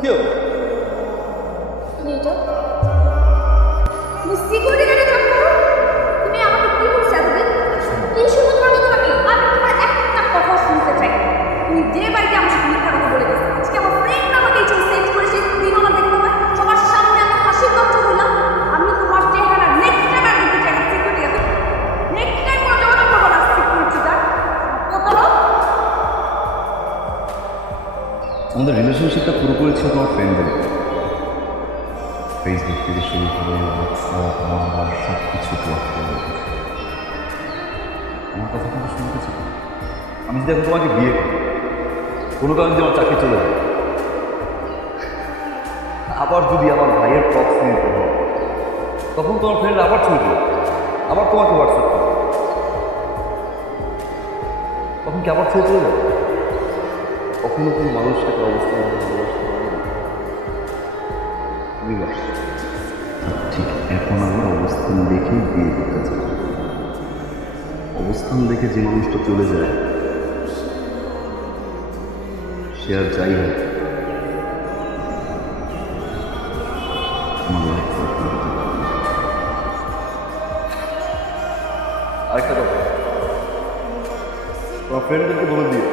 কি হবে? তুমি এটা তুমি সিকিউরিটি গার্ডে জব করো? তুমি আমাকে কি বলছো এতদিন? কি শুনবো তোমার কথা আমি? আমি তোমার একটা কথা শুনতে চাই। তুমি যে বাড়িতে আমার সাথে মিথ্যা কথা বলে গেছো, আজকে আমার ফ্রেন্ড আমাকে এই সেট করেছে, দিন আমার দেখতে হয় সবার সামনে আমি হাসির কথা বললাম। আমি তোমার চেহারা নেক্সট টাইম আর দেখতে চাই না সিকিউরিটি গার্ড। নেক্সট টাইম কোনো যোগাযোগ করবো না সিকিউরিটি গার্ড। কত লোক আমাদের রিলেশনশিপটা পুরোপুরি ছিল তোমার ফ্রেন্ডদের। ফেসবুক থেকে শুরু করে হোয়াটসঅ্যাপ নাম্বার সব কিছু ব্লক করে রেখেছি। আমার কথা কিন্তু শুনতে চাই। আমি যদি এখন তোমাকে বিয়ে করি, কোনো কারণে যদি আমার চাকরি চলে যায়, আবার যদি আমার ভাইয়ের টক্স নিতে হয়, তখন তোমার ফ্রেন্ড আবার ছবি দেবে, আবার তোমাকে হোয়াটসঅ্যাপ করবে, তখন কি আবার ছেড়ে চলে যাবে? কখনো কোনো মানুষটাকে অবস্থা ভালোবাসতে পারে না। ঠিক এখন আমার অবস্থান দেখেই বিয়ে করতে চাই। অবস্থান দেখে যে মানুষটা চলে যায়, সে আর যাই হোক আমার লাইফ আরেকটা কথা, তোমার ফ্রেন্ডদেরকে বলে দিও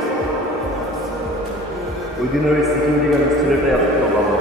ওই দিনের ওই সিকিউরিটি গার্ডের ছেলেটাই আপনার বাবা।